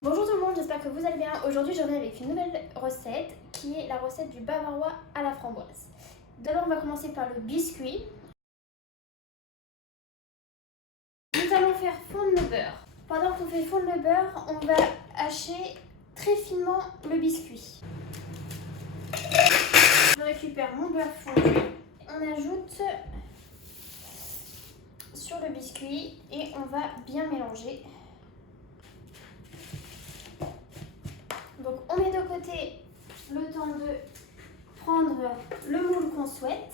Bonjour tout le monde, j'espère que vous allez bien. Aujourd'hui je reviens avec une nouvelle recette qui est la recette du bavarois à la framboise. D'abord on va commencer par le biscuit. Nous allons faire fondre le beurre. Pendant qu'on fait fondre le beurre, on va hacher très finement le biscuit. Je récupère mon beurre fondu. On ajoute sur le biscuit et on va bien mélanger. Donc on met de côté le temps de prendre le moule qu'on souhaite.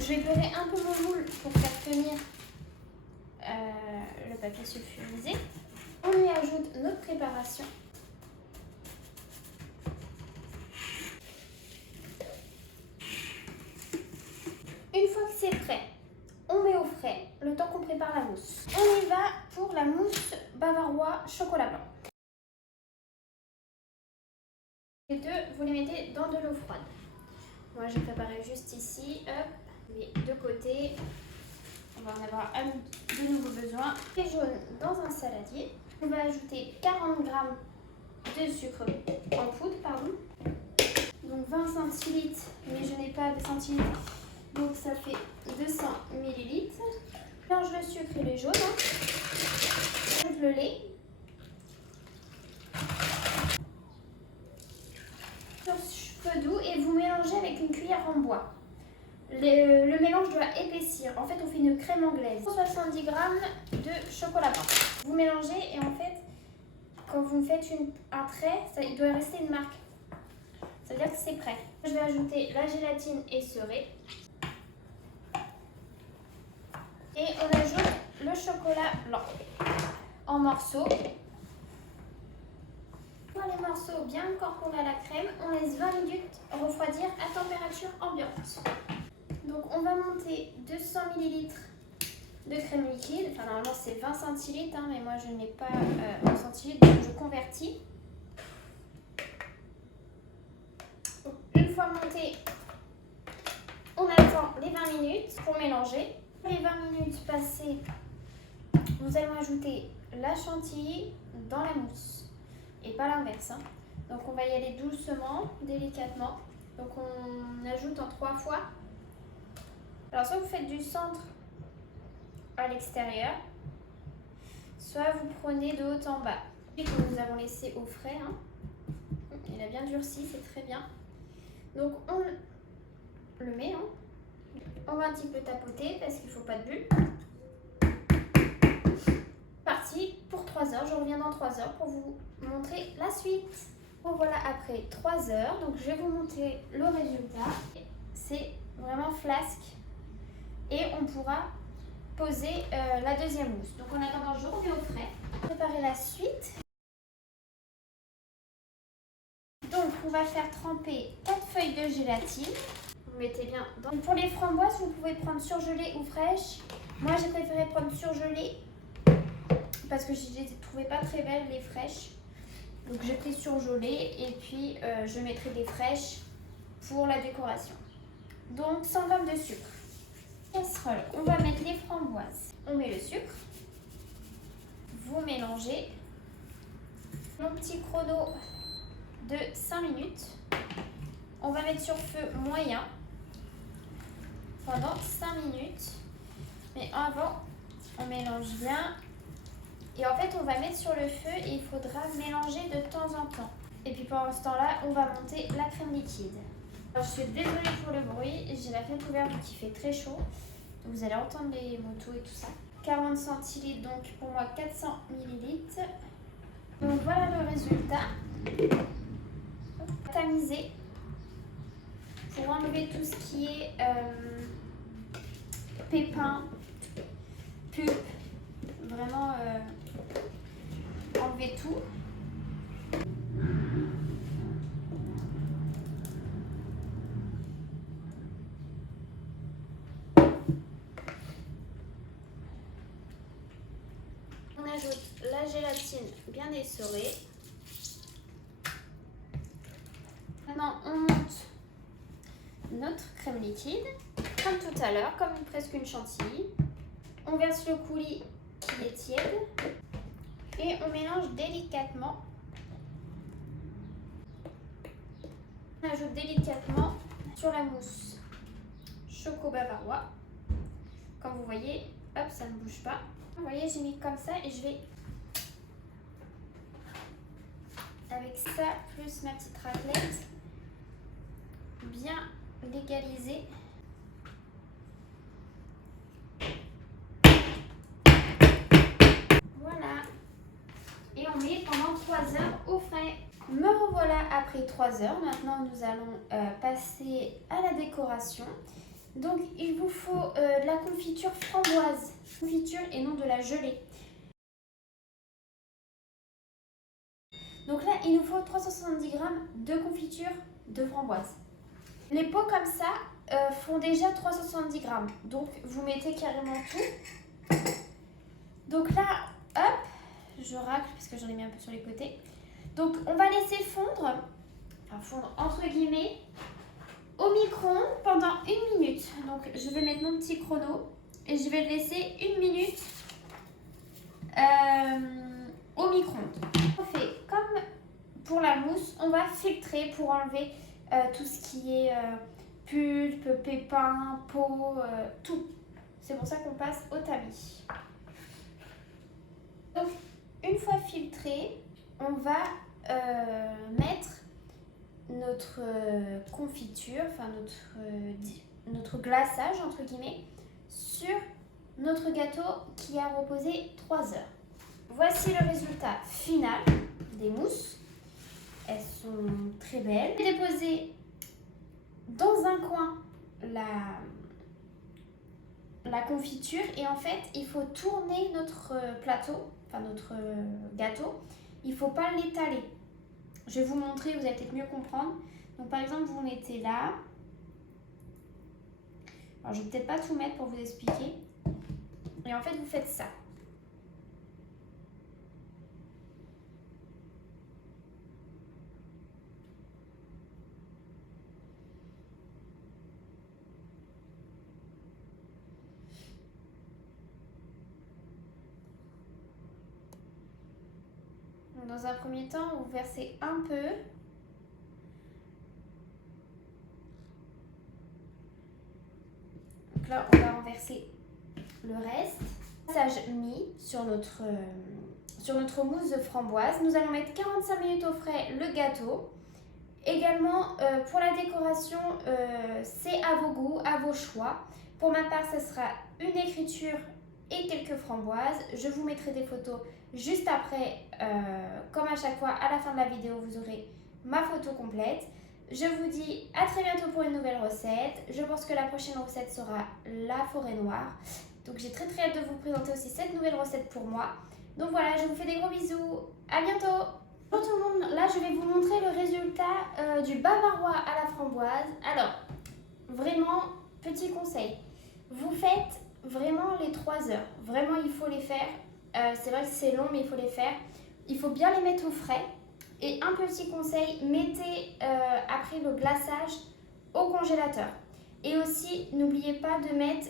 Je vais beurrer un peu mon moule pour faire tenir le papier sulfurisé. On y ajoute notre préparation. Une fois que c'est prêt, on met au frais le temps qu'on prépare la mousse. On y va pour la mousse bavarois chocolat blanc. Les deux, vous les mettez dans de l'eau froide. Moi, j'ai préparé juste ici, hop, les deux côtés. On va en avoir de nouveau besoin. Et jaune dans un saladier. On va ajouter 40 g de sucre en poudre, pardon. Donc 20 centilitres, mais je n'ai pas de centilitres, donc ça fait 200 ml. Mélange le sucre et le jaune. J'ajoute le lait. Sur feu doux et vous mélangez avec une cuillère en bois. Le mélange doit épaissir. En fait, on fait une crème anglaise. 170 g de chocolat blanc. Vous mélangez et en fait, quand vous faites un trait, il doit rester une marque. Ça veut dire que c'est prêt. Je vais ajouter la gélatine essorée. Et on ajoute le chocolat blanc en morceaux. Pour les morceaux bien incorporés à la crème, on laisse 20 minutes refroidir à température ambiante. Donc on va monter 200 ml de crème liquide. Enfin normalement c'est 20 centilitres, mais moi je n'ai pas 20 centilitres, donc je convertis. Donc, une fois monté, on attend les 20 minutes pour mélanger. Les 20 minutes passées, nous allons ajouter la chantilly dans la mousse et pas l'inverse. Donc on va y aller doucement, délicatement. Donc on ajoute en 3 fois. Alors soit vous faites du centre à l'extérieur, soit vous prenez de haut en bas. Et que nous avons laissé au frais, il a bien durci, c'est très bien. Donc on le met, on va un petit peu tapoter parce qu'il ne faut pas de bulles. Parti pour 3 heures, je reviens dans 3 heures pour vous montrer la suite. Bon voilà, après 3 heures, donc je vais vous montrer le résultat. C'est vraiment flasque. Et on pourra poser la deuxième mousse. Donc en attendant, je remets au frais. Préparer la suite. Donc on va faire tremper 4 feuilles de gélatine. Vous mettez bien dans... Pour les framboises, vous pouvez prendre surgelées ou fraîches. Moi j'ai préféré prendre surgelées parce que je ne les trouvais pas très belles les fraîches. Donc j'ai pris surgelées et puis je mettrai des fraîches pour la décoration. Donc 100 g de sucre. Casserole, on va mettre les framboises. On met le sucre. Vous mélangez. Mon petit chrono de 5 minutes. On va mettre sur feu moyen pendant 5 minutes. Mais avant, on mélange bien. Et en fait, on va mettre sur le feu et il faudra mélanger de temps en temps. Et puis pendant ce temps-là, on va monter la crème liquide. Alors, je suis désolée pour le bruit, j'ai la fenêtre ouverte qui fait très chaud. Vous allez entendre les motos et tout ça. 40 centilitres, donc pour moi 400 millilitres. Donc voilà le résultat. Tamiser pour enlever tout ce qui est pépins, pulpe, vraiment enlever tout. On ajoute la gélatine bien essorée. Maintenant, on monte notre crème liquide, comme tout à l'heure, comme presque une chantilly. On verse le coulis qui est tiède et on mélange délicatement. On ajoute délicatement sur la mousse choco bavarois. Comme vous voyez, hop, ça ne bouge pas. Vous voyez, j'ai mis comme ça et je vais, avec ça plus ma petite raclette, bien légaliser. Voilà. Et on met pendant 3 heures au frais. Me revoilà après 3 heures. Maintenant, nous allons passer à la décoration. Donc, il vous faut de la confiture framboise. Confiture et non de la gelée. Donc là, il nous faut 370 g de confiture de framboise. Les pots comme ça font déjà 370 g. Donc, vous mettez carrément tout. Donc là, hop, je racle parce que j'en ai mis un peu sur les côtés. Donc, on va laisser fondre, enfin fondre entre guillemets, au micro-ondes pendant 1 minute. Donc, je vais mettre mon petit chrono et je vais le laisser 1 minute au micro-ondes. On fait comme pour la mousse, on va filtrer pour enlever tout ce qui est pulpe, pépins, peau, tout. C'est pour ça qu'on passe au tamis. Donc, une fois filtré, on va mettre notre confiture, enfin notre glaçage entre guillemets, sur notre gâteau qui a reposé 3 heures. Voici le résultat final des mousses. Elles sont très belles. J'ai déposé dans un coin la confiture et en fait il faut tourner notre plateau, enfin notre gâteau. Il ne faut pas l'étaler. Je vais vous montrer, vous allez peut-être mieux comprendre. Donc par exemple, vous mettez là. Alors je ne vais peut-être pas tout mettre pour vous expliquer. Et en fait, vous faites ça. Donc, dans un premier temps, vous versez un peu. Donc là, on va renverser le reste. Passage mis sur notre mousse de framboise. Nous allons mettre 45 minutes au frais le gâteau. Également, pour la décoration, c'est à vos goûts, à vos choix. Pour ma part, ce sera une écriture et quelques framboises. Je vous mettrai des photos juste après. Comme à chaque fois, à la fin de la vidéo, vous aurez ma photo complète. Je vous dis à très bientôt pour une nouvelle recette. Je pense que la prochaine recette sera la forêt noire. Donc j'ai très hâte de vous présenter aussi cette nouvelle recette pour moi. Donc voilà, je vous fais des gros bisous. À bientôt. Bonjour tout le monde, là je vais vous montrer le résultat du bavarois à la framboise. Alors, vraiment, petit conseil. Vous faites vraiment les 3 heures. Vraiment, il faut les faire. C'est vrai que c'est long, mais il faut les faire. Il faut bien les mettre au frais. Et un petit conseil, mettez après le glaçage au congélateur. Et aussi, n'oubliez pas de mettre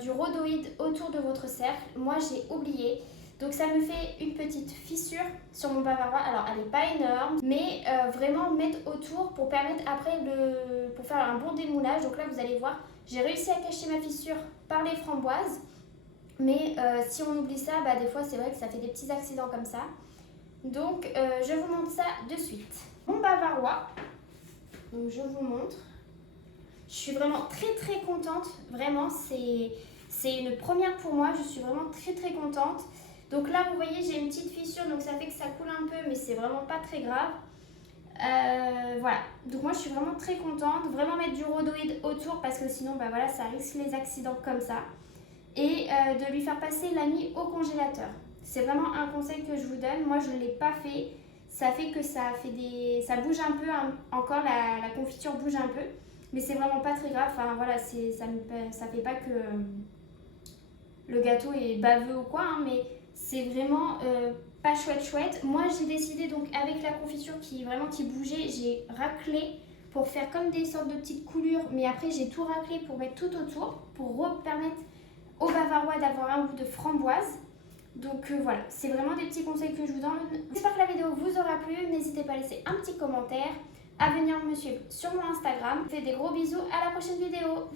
du rhodoïde autour de votre cercle. Moi, j'ai oublié. Donc, ça me fait une petite fissure sur mon bavarois. Alors, elle n'est pas énorme, mais vraiment mettre autour pour permettre après pour faire un bon démoulage. Donc là, vous allez voir, j'ai réussi à cacher ma fissure par les framboises. Mais si on oublie ça, des fois, c'est vrai que ça fait des petits accidents comme ça. Donc, je vous montre ça de suite. Mon bavarois, donc je vous montre. Je suis vraiment très contente. Vraiment, C'est une première pour moi, je suis vraiment très contente. Donc là, vous voyez, j'ai une petite fissure, donc ça fait que ça coule un peu, mais c'est vraiment pas très grave. Voilà, donc moi je suis vraiment très contente. Vraiment mettre du rhodoïde autour parce que sinon, bah voilà, ça risque les accidents comme ça. Et de lui faire passer la nuit au congélateur. C'est vraiment un conseil que je vous donne. Moi, je ne l'ai pas fait. Ça fait que ça bouge un peu, encore la confiture bouge un peu. Mais c'est vraiment pas très grave. Enfin voilà, ça fait pas que le gâteau est baveux ou quoi, hein, mais c'est vraiment pas chouette. Moi, j'ai décidé donc avec la confiture qui bougeait, j'ai raclé pour faire comme des sortes de petites coulures. Mais après, j'ai tout raclé pour mettre tout autour, pour permettre au bavarois d'avoir un goût de framboise. Donc voilà, c'est vraiment des petits conseils que je vous donne. J'espère que la vidéo vous aura plu. N'hésitez pas à laisser un petit commentaire, à venir me suivre sur mon Instagram. Je vous fais des gros bisous, à la prochaine vidéo.